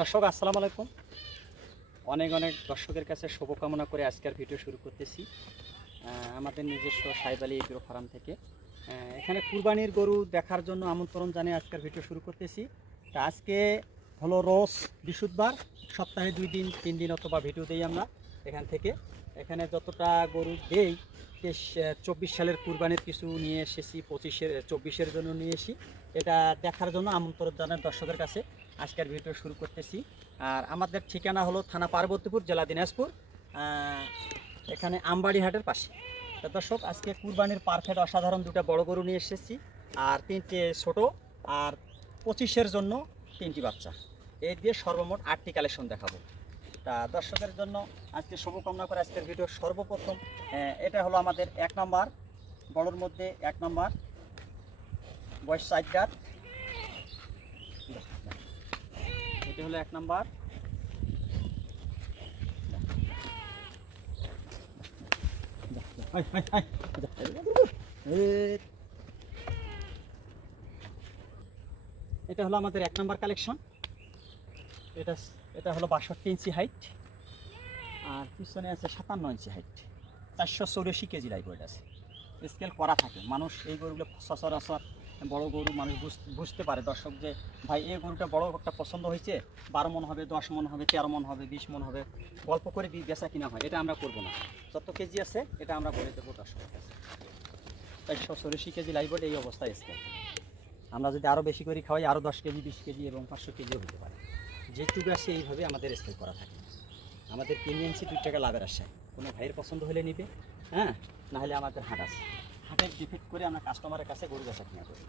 দর্শক আসসালামু আলাইকুম। অনেক অনেক দর্শকের কাছে শুভকামনা করে আজকের ভিডিও শুরু করতেছি আমাদের নিজস্ব সাহেব আলী এগ্রো ফার্ম থেকে। এখানে কুরবানির গরু দেখার জন্য আমন্ত্রণ জানিয়ে আজকের ভিডিও শুরু করতেছি। তা আজকে হলো রোজ বৃহস্পতিবার, সপ্তাহে 2 দিন 3 দিন অথবা ভিডিও দেই আমরা এখান থেকে। এখানে যতটা গরু দেই 24 সালের কুরবানির কিছু নিয়ে এসেছি, 24-এর জন্য নিয়ে এসি। এটা দেখার জন্য আমন্ত্রণ জানাই দর্শকের কাছে আজকের ভিডিও শুরু করতেছি। আর আমাদের ঠিকানা হলো থানা পার্বতীপুর, জেলা দিনাজপুর, এখানে আমবাড়ি হাটের পাশে। তা দর্শক আজকে কুরবানির পারফেক্ট অসাধারণ দুটো বড় গরু নিয়ে এসেছি, আর 3টে ছোটো, আর 25-এর জন্য 3টি বাচ্চা। এই দিয়ে সর্বমোট 8টি কালেকশন দেখাবো। তা দর্শকের জন্য আজকে শুভকামনা করে আজকের ভিডিও সর্বপ্রথম এটা হলো আমাদের 1 নম্বর বড়োর মধ্যে 1 নম্বর, বয়স 4 দাঁত। এটা হলো 1 নম্বর। এটা হলো আমাদের 1 নম্বর কালেকশন। এটা হলো 62 ইঞ্চি হাইট, আর পিছনে আছে 57 ইঞ্চি হাইট। 484 কেজি লাইভ ওয়েট আছে, স্কেল করা থাকে। মানুষ এই গরুগুলো সচরাচর বড় গরু মানুষ বুঝতে পারে দর্শক যে ভাই এই গরুটা বড় একটা পছন্দ হয়েছে, 12 মন হবে, 10 মন হবে, 13 মন হবে, 20 মন হবে, গল্প করে বেচা কিনা হয়। এটা আমরা করবো না, যত কেজি আছে এটা আমরা বলে দেবো দর্শকের কাছে। 484 কেজি লাইভ ওয়েট এই অবস্থায় স্কেল। আমরা যদি আরও বেশি করে খাওয়াই আরও 10 কেজি, 20 কেজি এবং 500 কেজিও হতে পারে। যেটুকু আসে এইভাবে আমাদের স্কেল করা থাকে। আমাদের কিনে আনছি 2 টাকা লাভের আশায়। কোনো ভাইয়ের পছন্দ হলে নিবে, হ্যাঁ, নাহলে আমাদের হাট আছে, হাটের ডিফেক্ট করে আমরা কাস্টমারের কাছে গরু বেচা কিনা করি।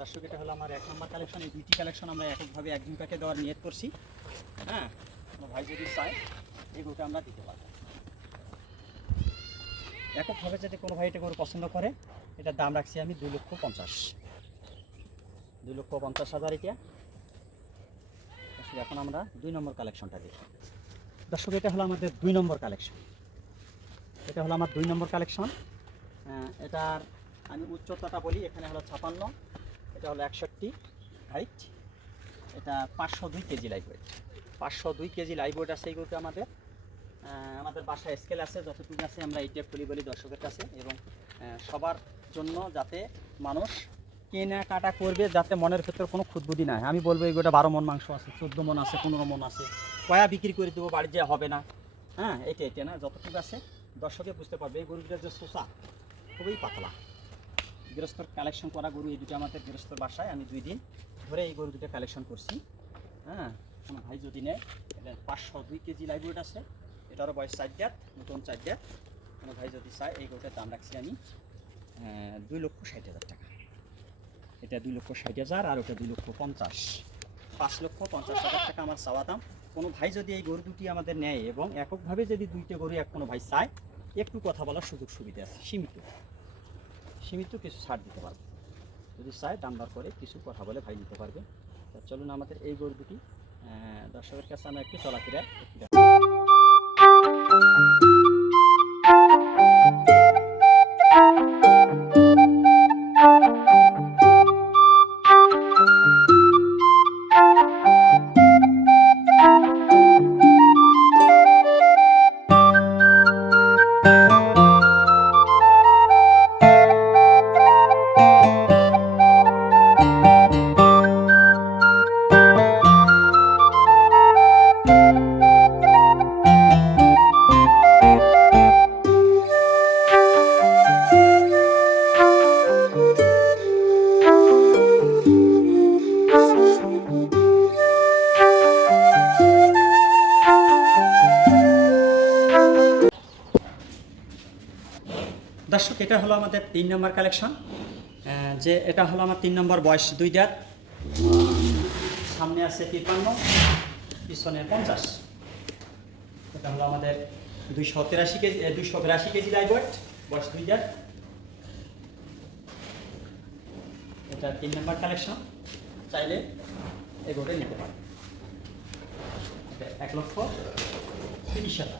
দর্শক এটা হলো আমার 1 নম্বর কালেকশন। এই 2টি কালেকশন আমরা এককভাবে একজন কাকে দেওয়ার নিয়ত করছি। হ্যাঁ, কোনো ভাই যদি চায় এই গরুটা আমরা দিতে পারবো এককভাবে। যদি কোনো ভাই এটা গরু পছন্দ করে, এটার দাম রাখছি আমি 2,50,000 এটা। এখন আমরা 2 নম্বর কালেকশনটা দেখি। দর্শক এটা হলো আমাদের 2 নম্বর কালেকশন। এটা হলো আমার 2 নম্বর কালেকশন। এটার আমি উচ্চতাটা বলি, এখানে হলো 56, এটা হলো 61 হাইট, এটা 502 KG live weight. 502 KG live weight আছে এই গরুটা আমাদের। আমাদের বাসায় স্কেল আছে, যতটুকু আছে আমরা এইটা বলি দর্শকের কাছে, এবং সবার জন্য যাতে মানুষ কেনাকাটা করবে, যাতে মনের ভেতর কোনো খুঁতবুদ্ধি না হয়। আমি বলবো এই গোটা 12 মন মাংস আছে, 14 মন আছে, 15 মন আছে, কয়া বিক্রি করে দেবো, বাড়ি যে হবে না। হ্যাঁ, এটা না, যতটুকু আছে দর্শকে বুঝতে পারবে। এই গরুটার যে সোসা খুবই পাতলা, গৃহস্থর কালেকশন করা গরু। এই দুটো আমাদের গৃহস্থর বাসায় আমি 2 দিন ধরে এই গরু দুটো কালেকশন করছি। হ্যাঁ, কোনো ভাই যদি নেয়, এটা 502 কেজি লাইভ ওয়েট আছে। এটারও বয়স 4 দাঁত, নতুন 4 দাঁত। কোনো ভাই যদি চায় এই গরুটার দাম রাখছি আমি 2,60,000 টাকা। এটা 2,60,000, আর ওটা 2,50,000, 5,50,000 টাকা আমার চাওয়া দাম। কোনো ভাই যদি এই গরু দুটি আমাদের নেয় এবং এককভাবে যদি 2টে গরু কোনো ভাই চায়, একটু কথা বলার সুযোগ সুবিধা আছে, সীমিত কিছু ছাড় দিতে পারবে। যদি চায় দাম দর করে কিছু কথা বলে ভাই নিতে পারবে। তা চলুন আমাদের এই গরু দুটি দর্শকের কাছে আমরা একটু চলাফেরা একটু। দর্শক এটা হলো আমাদের 3 নম্বর কালেকশন। যে এটা হলো আমার 3 নম্বর, বয়স 2 দাঁত, সামনে আছে 53, পিছনে 50। এটা হলো আমাদের 282 কেজি লাইভ ওয়েট, বয়স 2 দাঁত। এটা 3 নম্বর কালেকশন, চাইলে এগোটা নিতে পারে। 1,30,000।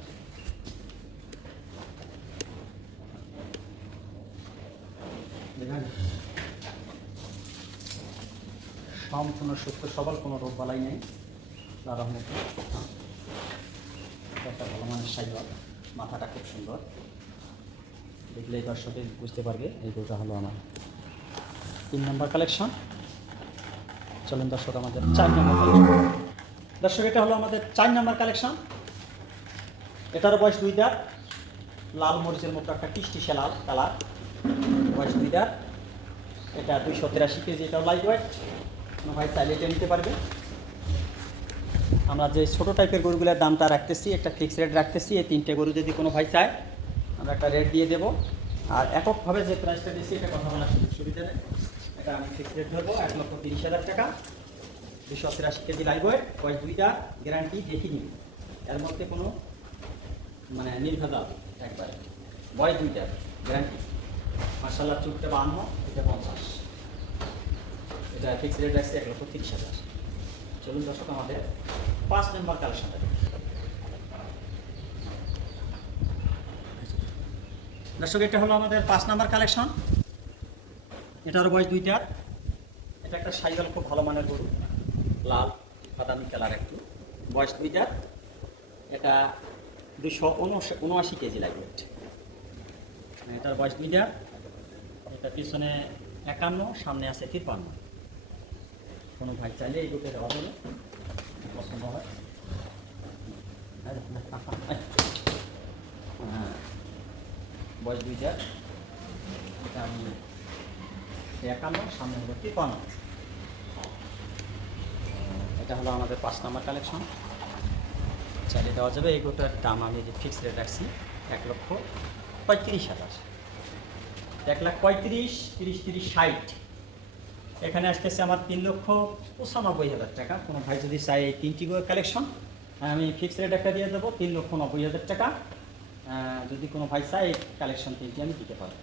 সম্পূর্ণ সুস্থ সবল, কোনো রোগ বালাই নেই। রহমতে একটা ভালো মানের শাহিওয়াল, মাথাটা খুব সুন্দর, দেখলে দর্শকে বুঝতে পারবে। এই গরুটা হলো আমার 3 নম্বর কালেকশন। চলুন দর্শক আমাদের 4 নম্বর কালেকশন। দর্শক এটা হলো আমাদের 4 নম্বর কালেকশন। এটারও বয়স 2 দাঁত, লাল মরিচের মতো একটা টিসটিসে লাল কালার, বয়স 2 দাঁত। এটা 283 কেজি, এটাও লাইট ওয়েট, কোনো ভাই চাইলে এটা নিতে পারবে। আমরা যে ছোটো টাইপের গরুগুলোর দামটা রাখতেছি, একটা ফিক্সড রেট রাখতেছি। এই 3টে গরু যদি কোনো ভাই চায় আমরা একটা রেট দিয়ে দেবো। আর এককভাবে যে প্রাইসটা দিচ্ছি এটা কথা বলার সুযোগ সুবিধা নেই, এটা আমি ফিক্সড রেট ধরবো 1,30,000 টাকা। 283 কেজি লাইভ ওয়েট, বয়স 2 দাঁত, গ্যারান্টি দেখিনি, এর মধ্যে কোনো মানে নির্ভেজাল একবারে, বয়স 2 দাঁত, গ্যারান্টি। মাশাআল্লাহ চুটটা 52, এটা 50, এটা ফিক্সড রেট রাখছে 1,30,000। চলুন দর্শক আমাদের 5 নম্বর কালেকশনটা দেখি। দর্শক এটা হলো আমাদের 5 নম্বর কালেকশন। এটার বয়স 2 দাঁত, এটা একটা শাহিওয়াল খুব ভালো মানের গরু, লাল বাদামি কালার একটু, বয়স 2 দাঁত। এটা 279 কেজি লাগবে। এটার বয়স 2 দাঁত, এটা পিছনে 51, সামনে আছে 53। কোনো ভাই চাইলে এই দুটো দেওয়া যাবে, পছন্দ হয়। হ্যাঁ, বয়স 2 দাঁত, এটা আমি 51, সামনে হলো 53। এটা হলো আমাদের 5 নম্বর কালেকশন, চাইলে দেওয়া যাবে। এই গোটার দাম আমি যে ফিক্সড রেট রাখছি 1,35,000। 1,35,000, 30, 30, 60, এখানে আসতেছে আমার 3,95,000 টাকা। কোনো ভাই যদি চাই এই 3টি কালেকশন আমি ফিক্সড রেট একটা দিয়ে দেবো 3,90,000 টাকা। যদি কোনো ভাই চাই এই কালেকশন 3টি আমি দিতে পারবো।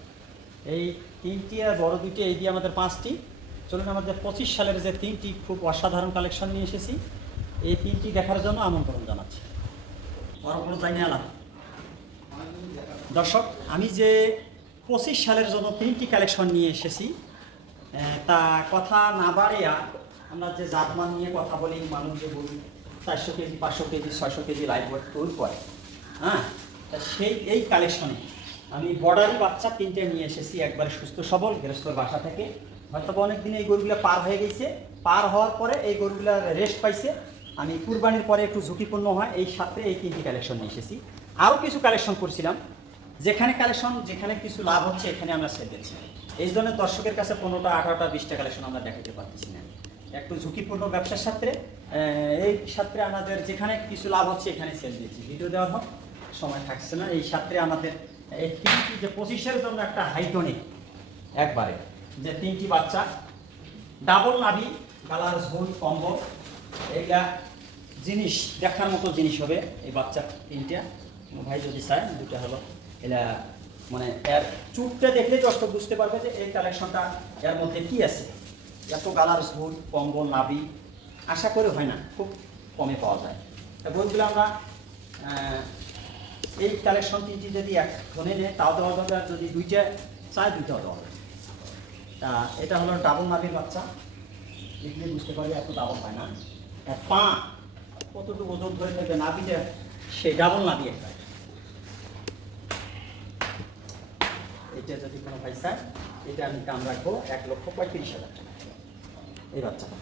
এই 3টি আর বড় 2টি, এই দিয়ে আমাদের 5টি। চলুন আমাদের 25 সালের যে 3টি খুব অসাধারণ কালেকশন নিয়ে এসেছি, এই 3টি দেখার জন্য আমন্ত্রণ জানাচ্ছি। বড় বড় যাই না আলাদা দর্শক, আমি যে 25 সালের জন্য 3টি কালেকশন নিয়ে এসেছি, তা কথা না বাড়িয়া আমরা যে জাতমান নিয়ে কথা বলি, মানুষ যে বলি 400 KG, 500 KG, 600 KG live weight তৈরি করে, হ্যাঁ, তা এই কালেকশনে আমি বর্ডারি বাচ্চা 3টে নিয়ে এসেছি, একবারে সুস্থ সবল গৃহস্থর বাসা থেকে। হয়তো অনেক দিন এই গরুগুলো পার হয়ে গেছে, পার হওয়ার পরে এই গরুগুলো রেস্ট পাইছে। আমি কুরবানির পরে একটু ঝুঁকিপূর্ণ হয় এই সাথে এই 3টি কালেকশন নিয়ে এসেছি। আরও কিছু কালেকশন করছিলাম, যেখানে কিছু লাভ হচ্ছে এখানে আমরা সেল দিচ্ছি। এই জন্য দর্শকের কাছে 15টা, 18টা, 20টা কালেকশন আমরা দেখাতে পারতেছি না। একটু ঝুঁকিপূর্ণ ব্যবসার সাথে এই সাথে আমাদের যেখানে কিছু লাভ হচ্ছে এখানে সেল দিচ্ছি। ভিডিও দেওয়ার হোক সময় থাকছে না। এই সাথে আমাদের এই 3টি যে 25-এর জন্য একটা হাইটনিক একবারে যে 3টি বাচ্চা, ডাবল নাভি, কালার ঝোল কম্বো, এইটা জিনিস দেখার মতো জিনিস হবে এই বাচ্চা 3টা। ভাই যদি চায়, 2টা হলো এরা মানে এর চুপটা দেখলে দর্শক বুঝতে পারবে যে এই কালেকশনটা এর মধ্যে কি আছে। এত কালার ঝোল কম্বল নাভি আশা করে হয় না, খুব কমে পাওয়া যায়। তা বইগুলো আমরা এই কালেকশন 3টি যদি এক ধরে নেয় তাও দেওয়া যাবে, আর যদি 2টা চায় 2টাও দেওয়া যাবে। তা এটা হলো ডাবল নাভির বাচ্চা, দেখলে বুঝতে পারবে এত ডাবল হয় না। পা কতটুকু ওজন ধরে থাকবে নাভিটা, সেই ডাবল নাভি একটা। এটা যদি কোনো ভাই চায়, এটা আমি দাম রাখবো 1,35,000 টাকা এই বাচ্চাটা।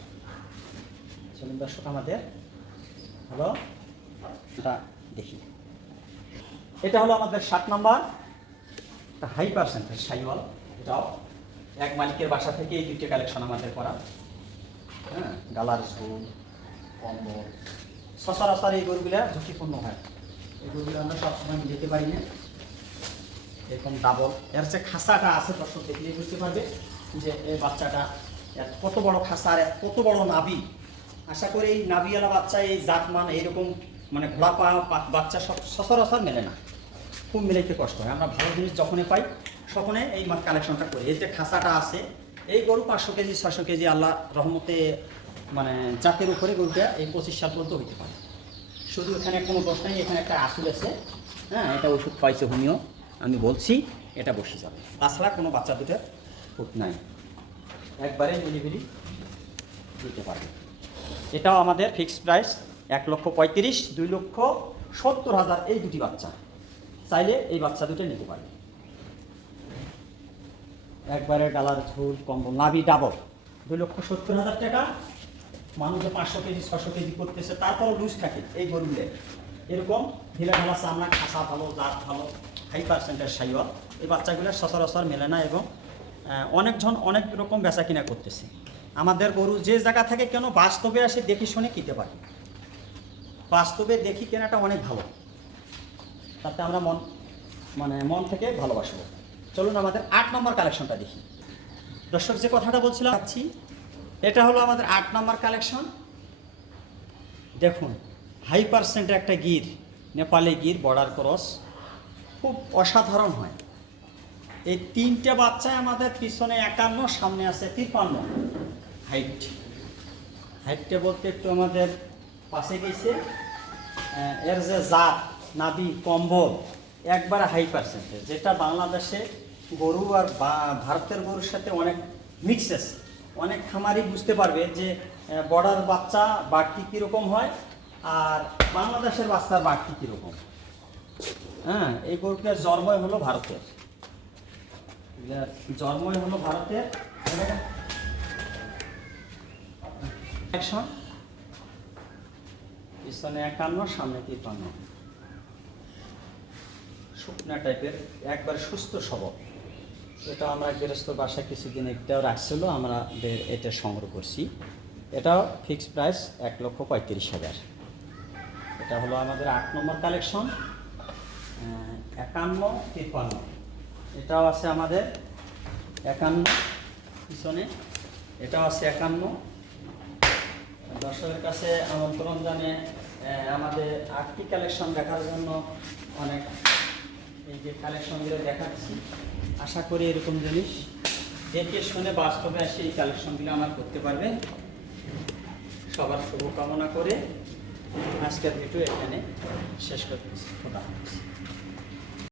চলুন দর্শক আমাদের হলো এটা দেখি। এটা হলো আমাদের 7 নম্বর, একটা হাই পার্সেন্টেজ শাহিওয়াল। এটাও এক মালিকের বাসা থেকে এই 2টি কালেকশন আমাদের করা। হ্যাঁ, গালার ঝোল কম্বল, সচরাচর এই গরুগুলা ঝুঁকিপূর্ণ হয়, এই গরুগুলো আমরা সবসময় যেতে পারি না। এরকম ডাবল এর যে খাসাটা আছে দর্শক দেখলেই বুঝতে পারবে যে এই বাচ্চাটা কত বড় খাসা আর কত বড় নাভি। আশা করি এই নাভিওয়ালা বাচ্চা এই জাতমান এইরকম মানে ঘোড়া পা বাচ্চা সব সচরাচর মেলে না, খুব মিলাইতে কষ্ট হয়। আমরা ভালো জিনিস যখনই পাই তখনই এই কালেকশনটা করি। এই যে খাসাটা আছে, এই গরু 500 কেজি 600 কেজি আল্লাহ রহমতে মানে জাতের উপরে গরুটা এই 25 সাল পর্যন্ত হইতে পারে। শুধু এখানে কোনো দোষ নেই, এখানে একটা আসল আছে, হ্যাঁ, এটা ওষুধ পাইছে হোমিও, আমি বলছি এটা বসে যাবে। তাছাড়া কোনো বাচ্চা দুটার খুঁত নাই, একবারে মিলিমিলি দিতে পারবে। এটাও আমাদের ফিক্সড প্রাইস 1,35,000, 2,70,000 এই দুটি বাচ্চা। চাইলে এই বাচ্চা দুটো নিতে পারে। একবারে ডালার ঝুল কম্বল নাভি ডাবল, 2,70,000 টাকা। মানুষ যে 500 কেজি 600 কেজি করতেছে, তারপরও লুজ থাকে এই গরুগুলো। এরকম ঢিলা ঢালা চামড়া, খাসা ভালো, জাত ভালো, হাই পার্সেন্টের সাইওয়াল। এই বাচ্চাগুলো সচরাচর মেলে না এবং অনেকজন অনেক রকম বেচা কিনা করতেছে। আমাদের গরু যে জায়গা থেকে কেন বাস্তবে আসে দেখি শুনে কিনতে পারি। বাস্তবে দেখি কেনাটা অনেক ভালো, তাতে আমরা মন থেকে ভালোবাসবো। চলুন আমাদের 8 নম্বর কালেকশনটা দেখি। দর্শক, যে কথাটা বলছিলাম এটা হলো আমাদের 8 নম্বর কালেকশন। দেখুন, হাই পার্সেন্টের একটা গির, নেপালি গির, বর্ডার ক্রস, খুব অসাধারণ হয়। এই 3টে বাচ্চায় আমাদের পিছনে 51, সামনে আছে 53 হাইটটা বলতে একটু আমাদের পাশে গেছে। এর যে জাত, নাভি, কম্বল একবারে হাই পার্সেন্টেজ, যেটা বাংলাদেশে গরু আর ভারতের গরুর সাথে অনেক মিক্সেস। অনেক খামারি বুঝতে পারবে যে বর্ডার বাচ্চা বাড়তি কীরকম হয় আর বাংলাদেশের বাচ্চার বাড়তি কীরকম। হ্যাঁ, এই গরুটার জন্মই হলো ভারতের, পিছনে 51, সামনে 53, শুকনা টাইপের, একবারে সুস্থ সবল। এটা আমরা গৃহস্থ বাসায় কিছুদিন একটাও রাখছিল, আমাদের এটা সংগ্রহ করছি। এটাও ফিক্সড প্রাইস 1,35,000। এটা হলো আমাদের 8 নম্বর কালেকশন। 51, 53, এটাও আছে আমাদের 51 পিছনে, এটাও আছে 51। দর্শকের কাছে আমন্ত্রণ জানিয়ে আমাদের 8টি কালেকশন দেখার জন্য অনেক, এই যে কালেকশনগুলো দেখাচ্ছি, আশা করি এরকম জিনিস দেখে শুনে বাস্তবে এসে এই কালেকশনগুলো আমার করতে পারবে। সবার শুভকামনা করে আজকের ভিডিও এখানে শেষ করতেছি। খোদা হাফেজ।